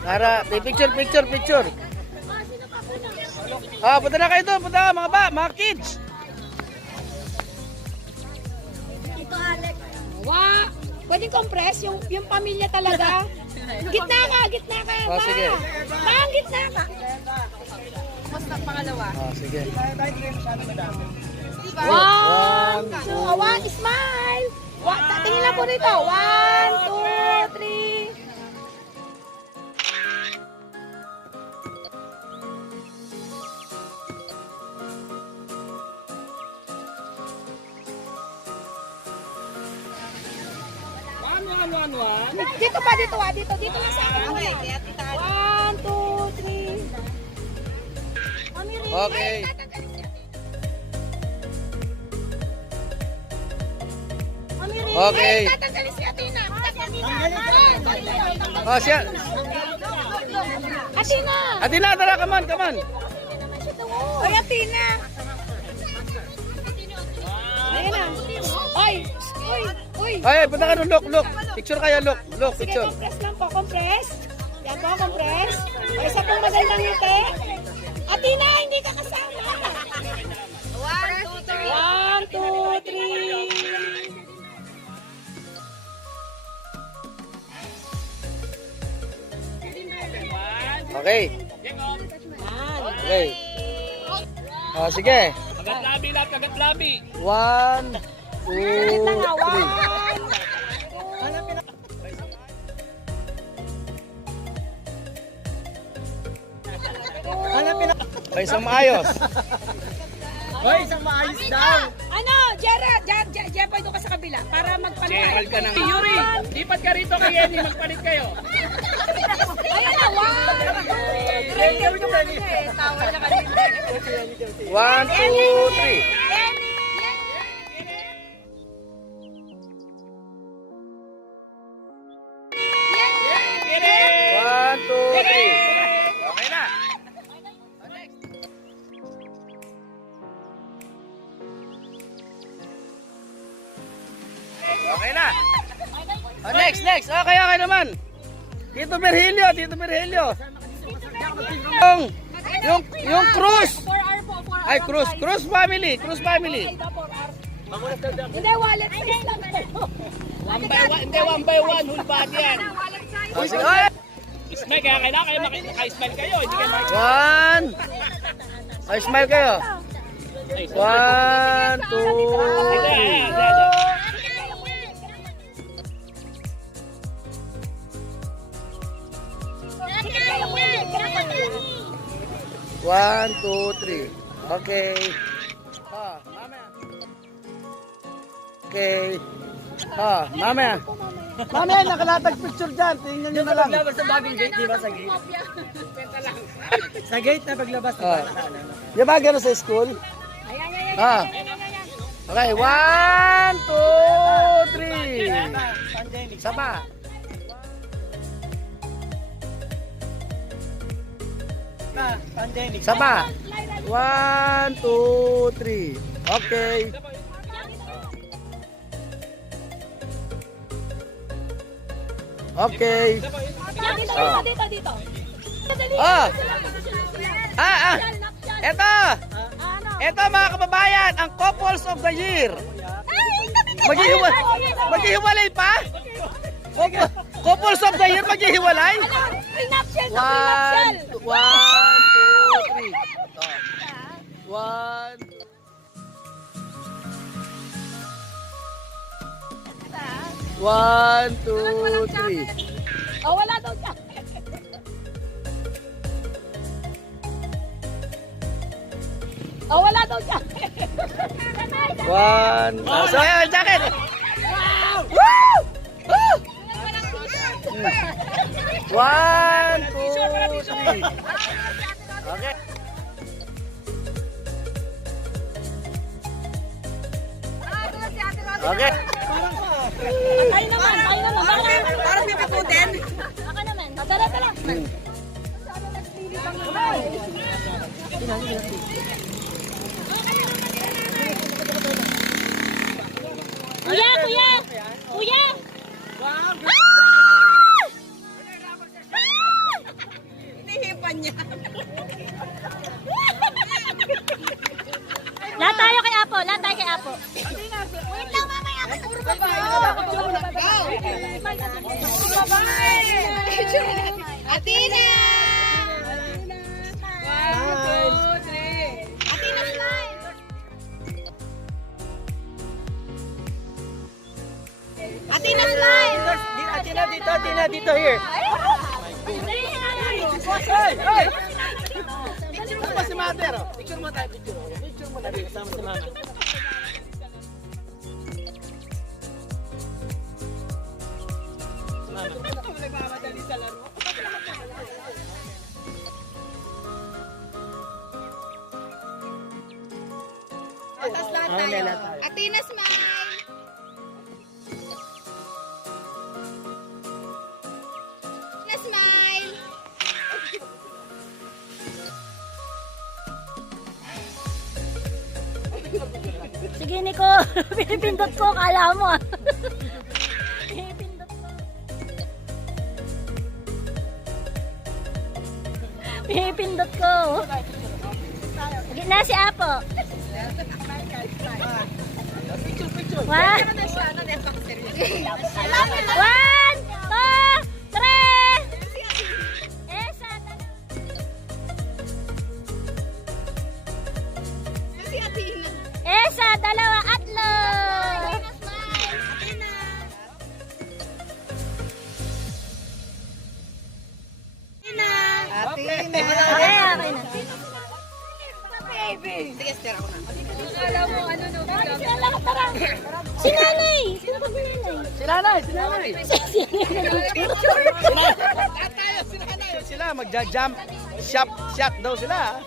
Para, picture. Punta na kayo doon, punta mga kids. Ito, Alex. Wow! Pwedeng compress yung pamilya talaga. Gitna ka. Sige. Gitna ka. Basta pangalawa. Sige. One, two, one, smile. Tingin lang po dito. 1, 2, 3. Dito lang sa akin. 1, 2, 3. Okay. Okay. Tatanggalin si Athena. Siya. Athena, tara, come on. Oy, Athena. Ayan na. Oy. Ay, punta ka doon, look. Picture kayo, look, Sige, picture. compress lang po, compress. Yan po, compress. O, isa pong magandang ngiti. Athena, hindi ka kasama. 1, 2, 3. Okay. Okay. Sige. Kagat labi. 1, 2, 3. Okay, isang maayos. Ano, Gerald, Jeffoy doon ka sa kabila para magpalit. Gerald ka ng Yuri. Lipat ka rito kay Yenny, magpalit kayo. Ayan na, 1, 2, 3. Okay na. Okay na. Next. Okay naman. Tito Virgilio. Yung Cruz. Ay, Cruz family. Hindi, wallet size lang po. One by one, whole body yan. Sige. Smile, kaya kailangan kayo makismile kayo. Hindi kayo One. Ay, smile kayo. 1, 2, 3. 1, 2, 3. Okay. Mamaya. Okay. Mamaya. Mamaya, nakalatag picture dyan. Tingnan nyo na lang. Paglabas sa bagong gate, di ba sa gate? Sa gate na paglabas, di ba? Di ba gano'n sa school? Okay, 1, 2, 3. Sama. Pandemic. Sama. 1, 2, 3. Okay. Okay. Dito. Ito mga kababayan, ang couples of the year. Maghihiwalay pa? Couples of the year maghihiwalay? Prenuptial. 1, 2, 3. 1. One, two, three. Oh, wala daw siya. One. So, ayan, jacket. Wow! Woo! Woo! 1, 2, 3. Okay. Okay. Tayo naman. Parang may pikutin. Baka naman. Tara. Kuya! kanya. Lahat tayo kay Apo. Lahat tayo kay Apo. Wait lang, mamaya ka. Puro babae. Athena! Athena, smile! Athena, smile! Dito, here. Picture mo ba si Mother? Picture mo tayo, picture. Picture mo tayo kasama si Mama. Atas lahat tayo. Athena, smile! Athena, smile! Sige, Nico. Pinipindot ko. Kala mo ah. Pinipindot ko. Pinipindot ko. Sige na si Apo. One. 1, 2, 3. Esa. Si Athena. Esa, dalawa, atlo. Athena, smile! Athena! Athena! Okay, okay na. Sige, stare ako na. Si Nanay. Sino ba si Nanay? Si Nanay, si Nanay. Lahat tayo, si Nanay. Sila, magja-jump. Shot daw sila.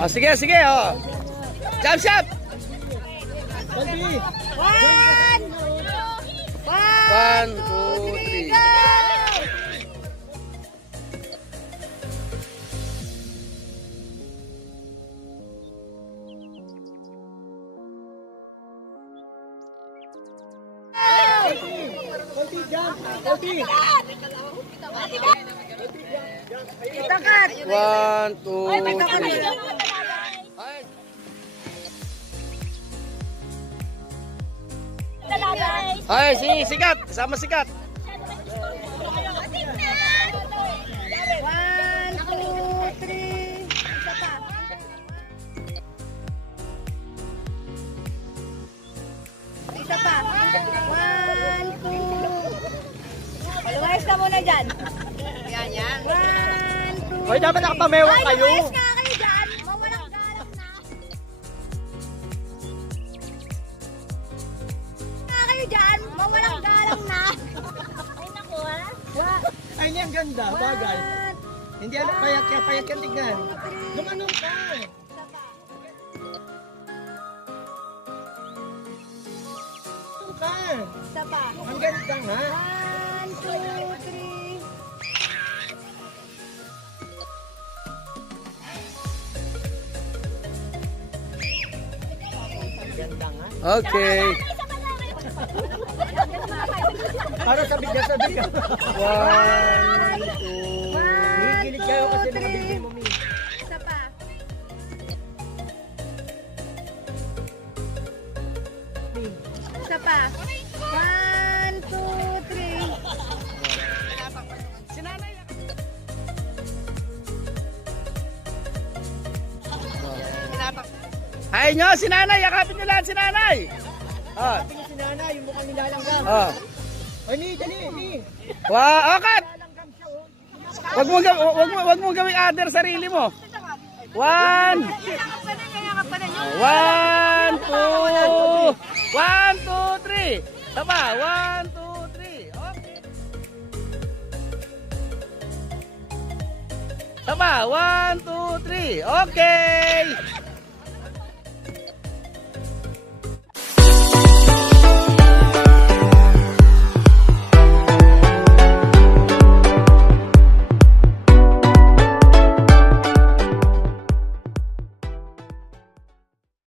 Oh, sige, sige, oh. Jump shot. 1, 2, 3. Takat! 1, 2, 3. Ay, si sikat, sama sikat. 1, 2, 3. Isa pa. Isa pa. 1, 2. Paluwayas ka muna dyan. Yan. 1, 2. Hoy, dapat nakapamewa Ay, kayo. lumayas nga kayo dyan. Mawalang galang na. Nga kayo dyan. Mawalang galang na. Ay, naku ha. Ay, niya, ang ganda. Bagay. Hindi alam, payat ka tignan. Lumanong ka. Lumanong ka. Isa pa. Ang ganda nga. 1, 2, 3. Okay. Para sabig ka. 1, 2. Higilid kayo kasi mga bibig mo, Mi. Isa pa. Isa pa. 1, 2, 3. Ay nyo, si Nanay. Yakapin nyo lahat si Nanay. Ah, Sabi niya si Nana, yung mukhang nilalanggam. ah. Ay, Mi. Okat! Wag mo gawing other sarili mo. 1, 1, 2, 1, 2, 3. Tama, 1, 2, 3. Okay. Tama, 1, 2, 3. Okay.